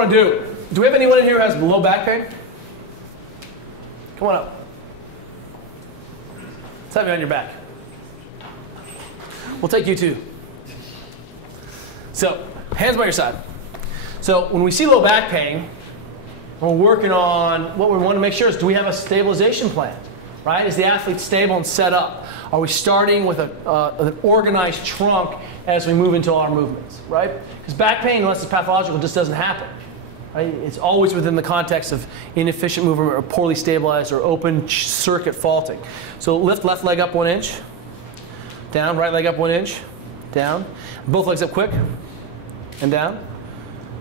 want to do we have anyone in here who has low back pain? Come on up. Let's have you on your back. We'll take you too. So, hands by your side. So, when we see low back pain, we're working on what we want to make sure is, do we have a stabilization plan? Right? Is the athlete stable and set up? Are we starting with an organized trunk as we move into our movements? Right? Because back pain, unless it's pathological, just doesn't happen. Right? It's always within the context of inefficient movement or poorly stabilized or open circuit faulting. So lift left leg up 1 inch. Down, right leg up 1 inch. Down. Both legs up quick. And down.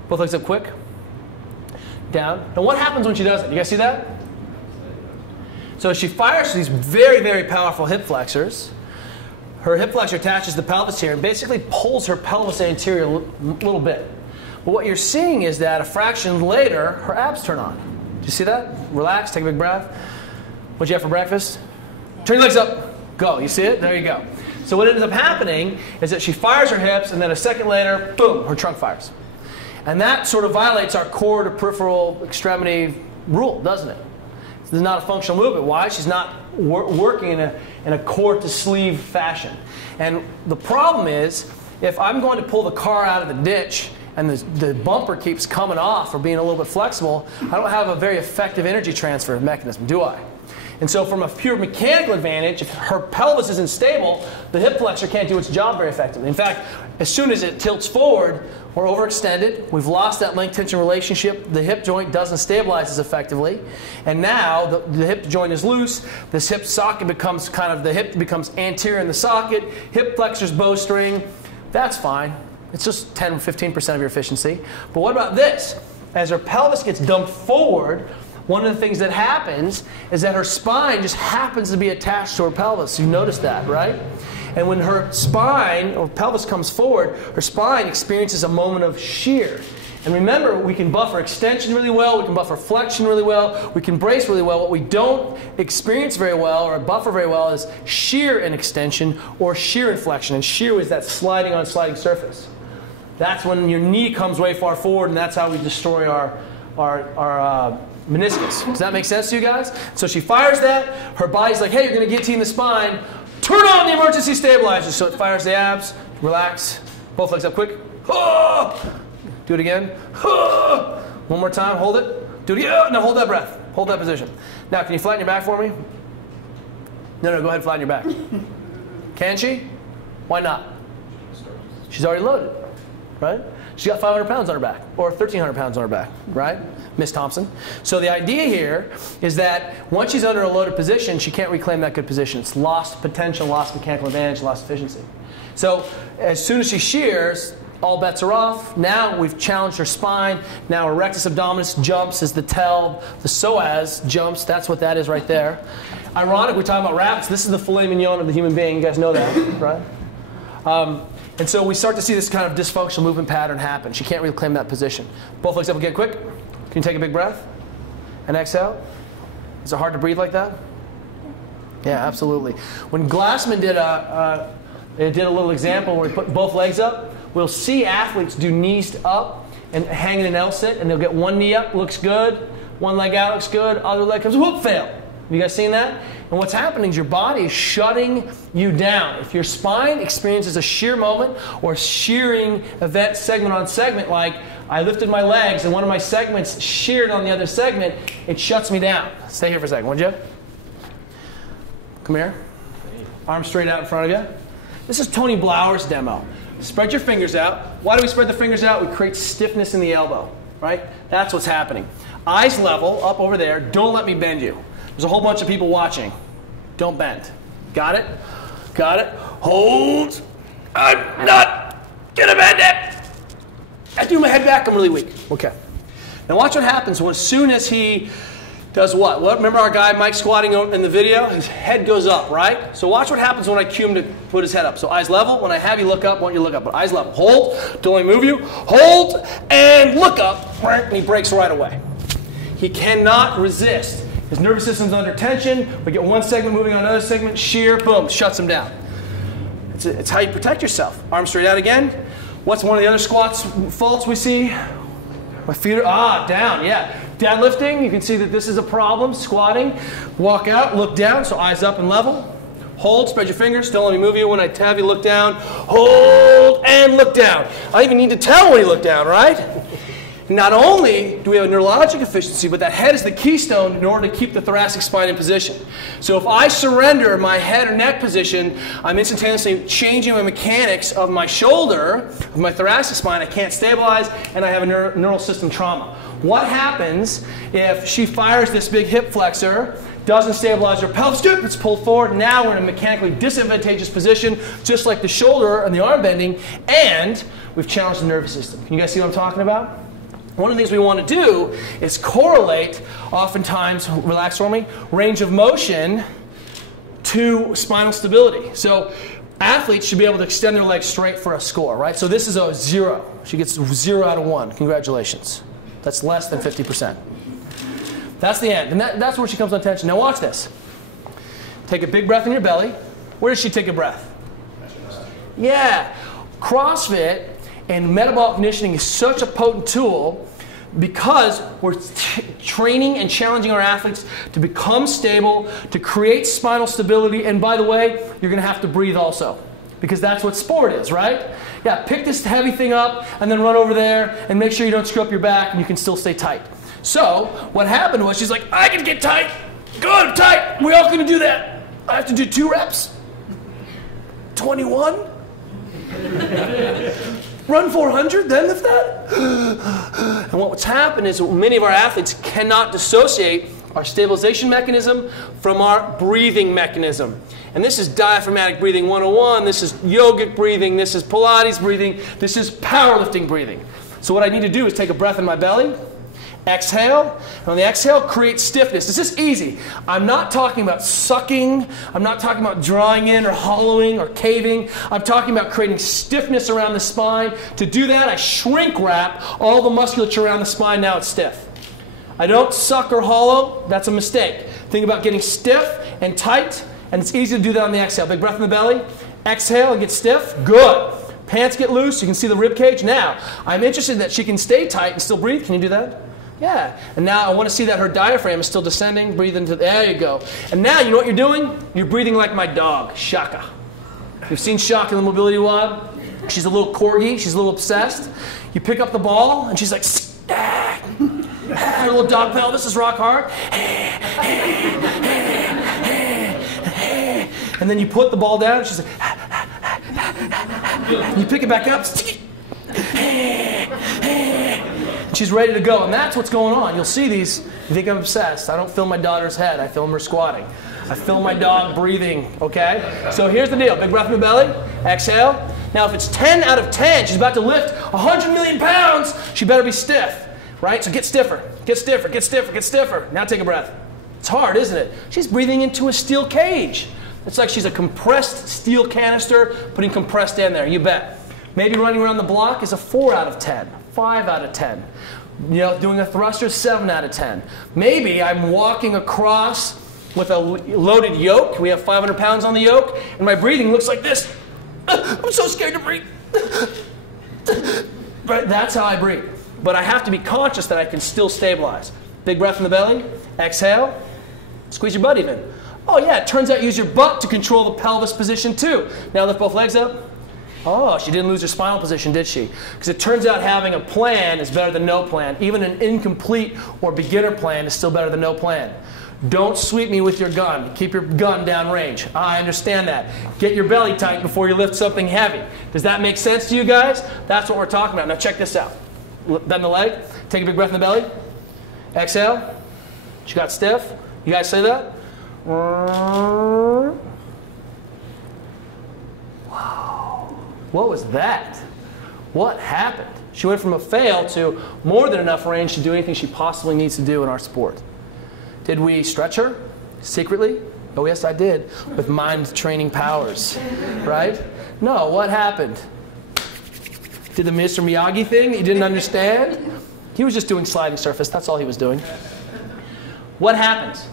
Both legs up quick. Down. Now what happens when she does it? You guys see that? So she fires these very, very powerful hip flexors. Her hip flexor attaches the pelvis here and basically pulls her pelvis anterior a little bit. But what you're seeing is that a fraction later, her abs turn on. Do you see that? Relax, take a big breath. What'd you have for breakfast? Turn your legs up. Go. You see it? There you go. So what ends up happening is that she fires her hips, and then a second later, boom, her trunk fires. And that sort of violates our core to peripheral extremity rule, doesn't it? This is not a functional movement. Why? She's not working in a core to sleeve fashion. And the problem is, if I'm going to pull the car out of the ditch and the bumper keeps coming off or being a little bit flexible, I don't have a very effective energy transfer mechanism, do I? And so from a pure mechanical advantage, if her pelvis isn't stable, the hip flexor can't do its job very effectively. In fact, as soon as it tilts forward, we're overextended. We've lost that length-tension relationship. The hip joint doesn't stabilize as effectively. And now the hip joint is loose. This hip socket becomes the hip becomes anterior in the socket. Hip flexor's bowstring. That's fine. It's just 10 or 15% of your efficiency. But what about this? As her pelvis gets dumped forward, one of the things that happens is that her spine just happens to be attached to her pelvis. You notice that, right? And when her spine or pelvis comes forward, her spine experiences a moment of shear. And remember, we can buffer extension really well, we can buffer flexion really well, we can brace really well. What we don't experience very well or buffer very well is shear and extension or shear and flexion. And shear is that sliding on sliding surface. That's when your knee comes way far forward, and that's how we destroy our meniscus. Does that make sense to you guys? So she fires that. Her body's like, hey, you're going to guillotine the spine. Turn on the emergency stabilizer. So it fires the abs. Relax. Both legs up quick. Do it again. One more time. Hold it. Do it again. Now hold that breath. Hold that position. Now, can you flatten your back for me? No, go ahead and flatten your back. Can she? Why not? She's already loaded, right? She's got 500 pounds on her back, or 1,300 pounds on her back, right? Miss Thompson. So the idea here is that once she's under a loaded position, she can't reclaim that good position. It's lost potential, lost mechanical advantage, lost efficiency. So as soon as she shears, all bets are off. Now we've challenged her spine. Now her rectus abdominis jumps as the TEL, the psoas jumps. That's what that is right there. Ironic, we're talking about rabbits. This is the filet mignon of the human being. You guys know that, right? And so we start to see this kind of dysfunctional movement pattern happen. She can't reclaim that position. Both legs up again, quick. Can you take a big breath? And exhale. Is it hard to breathe like that? Yeah, absolutely. When Glassman did a little example where he put both legs up, we'll see athletes do knees up and hang in an L-sit, and they'll get one knee up, looks good. One leg out, looks good. Other leg comes, whoop, fail. Have you guys seen that? And what's happening is your body is shutting you down. If your spine experiences a shear moment or shearing event segment on segment, like I lifted my legs and one of my segments sheared on the other segment, it shuts me down. Stay here for a second, would you? Come here. Arms straight out in front of you. This is Tony Blauer's demo. Spread your fingers out. Why do we spread the fingers out? We create stiffness in the elbow, right? That's what's happening. Eyes level, up over there. Don't let me bend you. There's a whole bunch of people watching. Don't bend. Got it? Got it? Hold. I'm not gonna bend it. I do my head back, I'm really weak. Okay. Now watch what happens as soon as he does what? Remember our guy Mike squatting in the video? His head goes up, right? So watch what happens when I cue him to put his head up. So eyes level. When I have you look up, I want you to look up. But eyes level. Hold. Don't let me move you. Hold and look up. And he breaks right away. He cannot resist. His nervous system's under tension. We get one segment moving on another segment. Shear, boom, shuts him down. It's how you protect yourself. Arms straight out again. What's one of the other squats faults we see? My feet are, down, yeah. Deadlifting, you can see that this is a problem. Squatting, walk out, look down, so eyes up and level. Hold, spread your fingers, don't let me move you when I have you look down. Hold, and look down. I even need to tell when you look down, right? Not only do we have a neurologic efficiency, but that head is the keystone in order to keep the thoracic spine in position. So if I surrender my head or neck position, I'm instantaneously changing my mechanics of my shoulder, of my thoracic spine. I can't stabilize, and I have a neural system trauma. What happens if she fires this big hip flexor, doesn't stabilize her pelvis, it's pulled forward, now we're in a mechanically disadvantageous position, just like the shoulder and the arm bending, and we've challenged the nervous system. Can you guys see what I'm talking about? One of the things we want to do is correlate, oftentimes, relax for me, range of motion to spinal stability. So athletes should be able to extend their legs straight for a score, right? So this is a 0. She gets 0 out of 1. Congratulations. That's less than 50%. That's the end. And that's where she comes on tension. Now watch this. Take a big breath in your belly. Where does she take a breath? Yeah. CrossFit and metabolic conditioning is such a potent tool because we're training and challenging our athletes to become stable, to create spinal stability, and by the way, you're going to have to breathe also, because that's what sport is, right? Yeah, pick this heavy thing up and then run over there and make sure you don't screw up your back and you can still stay tight. So what happened was she's like, I can get tight. Good, I'm tight. We're all going to do that. I have to do 2 reps. 21? Run 400, then lift that? And what's happened is many of our athletes cannot dissociate our stabilization mechanism from our breathing mechanism. And this is diaphragmatic breathing 101, this is yogic breathing, this is Pilates breathing, this is powerlifting breathing. So what I need to do is take a breath in my belly, exhale, and on the exhale, create stiffness. This is easy. I'm not talking about sucking. I'm not talking about drawing in or hollowing or caving. I'm talking about creating stiffness around the spine. To do that, I shrink wrap all the musculature around the spine. Now it's stiff. I don't suck or hollow. That's a mistake. Think about getting stiff and tight, and it's easy to do that on the exhale. Big breath in the belly. Exhale and get stiff. Good. Pants get loose. You can see the rib cage. Now, I'm interested that she can stay tight and still breathe. Can you do that? Yeah, and now I want to see that her diaphragm is still descending. Breathe into, there you go. And now you know what you're doing? You're breathing like my dog, Shaka. You've seen Shaka in the mobility WOD? She's a little corgi, she's a little obsessed. You pick up the ball, and she's like, her little dog pelvis is rock hard. And then you put the ball down, and she's like, you pick it back up, she's ready to go, and that's what's going on. You'll see these, you think I'm obsessed. I don't film my daughter's head, I film her squatting. I film my dog breathing, okay? So here's the deal, big breath in the belly, exhale. Now if it's 10 out of 10, she's about to lift 100 million pounds, she better be stiff, right? So get stiffer, get stiffer, get stiffer, get stiffer. Now take a breath. It's hard, isn't it? She's breathing into a steel cage. It's like she's a compressed steel canister, putting compressed air in there, you bet. Maybe running around the block is a 4 out of 10. 5 out of 10. You know, doing a thruster, 7 out of 10. Maybe I'm walking across with a loaded yoke. We have 500 pounds on the yoke, and my breathing looks like this. I'm so scared to breathe. But that's how I breathe. But I have to be conscious that I can still stabilize. Big breath in the belly. Exhale. Squeeze your butt even. Oh yeah, it turns out you use your butt to control the pelvis position too. Now lift both legs up. Oh, she didn't lose her spinal position, did she? Because it turns out having a plan is better than no plan. Even an incomplete or beginner plan is still better than no plan. Don't sweep me with your gun. Keep your gun down range. I understand that. Get your belly tight before you lift something heavy. Does that make sense to you guys? That's what we're talking about. Now check this out. Bend the leg. Take a big breath in the belly. Exhale. She got stiff. You guys say that? Wow. What was that? What happened? She went from a fail to more than enough range to do anything she possibly needs to do in our sport. Did we stretch her secretly? Oh yes, I did, with mind training powers, right? No, what happened? Did the Mr. Miyagi thing that you didn't understand? He was just doing sliding surface, that's all he was doing. What happens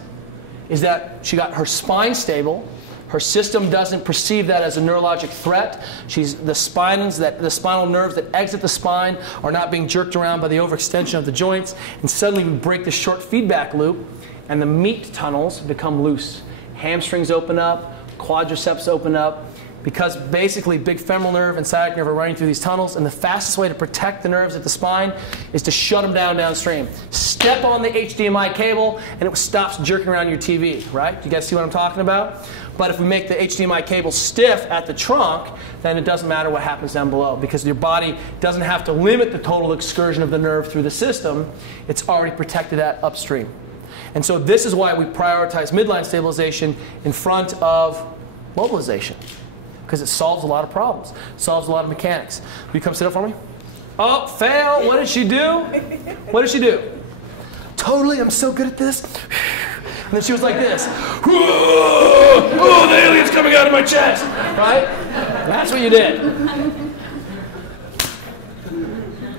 is that she got her spine stable, Her system doesn't perceive that as a neurologic threat. The spinal nerves that exit the spine are not being jerked around by the overextension of the joints, and suddenly we break the short feedback loop, and the meat tunnels become loose. Hamstrings open up, quadriceps open up, because basically big femoral nerve and sciatic nerve are running through these tunnels, and the fastest way to protect the nerves at the spine is to shut them down downstream. Step on the HDMI cable and it stops jerking around your TV, right? You guys see what I'm talking about? But if we make the HDMI cable stiff at the trunk, then it doesn't matter what happens down below, because your body doesn't have to limit the total excursion of the nerve through the system. It's already protected that upstream. And so this is why we prioritize midline stabilization in front of mobilization, because it solves a lot of problems, solves a lot of mechanics. Will you come sit up for me? Oh, fail. What did she do? What did she do? Totally, I'm so good at this. And then she was like this. Oh, the alien's coming out of my chest. Right? That's what you did.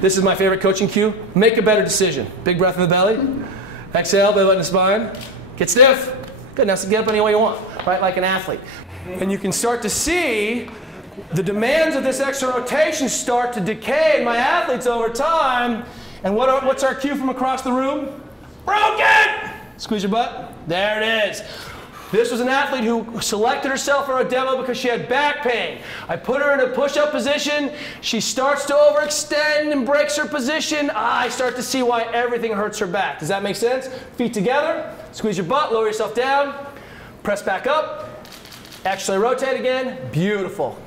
This is my favorite coaching cue. Make a better decision. Big breath in the belly. Exhale, belly button in the spine. Get stiff. Good, now get up any way you want, right? Like an athlete. And you can start to see the demands of this extra rotation start to decay in my athletes over time. And what's our cue from across the room? Broken! Squeeze your butt. There it is. This was an athlete who selected herself for a demo because she had back pain. I put her in a push-up position. She starts to overextend and breaks her position. I start to see why everything hurts her back. Does that make sense? Feet together. Squeeze your butt. Lower yourself down. Press back up. Externally rotate again. Beautiful.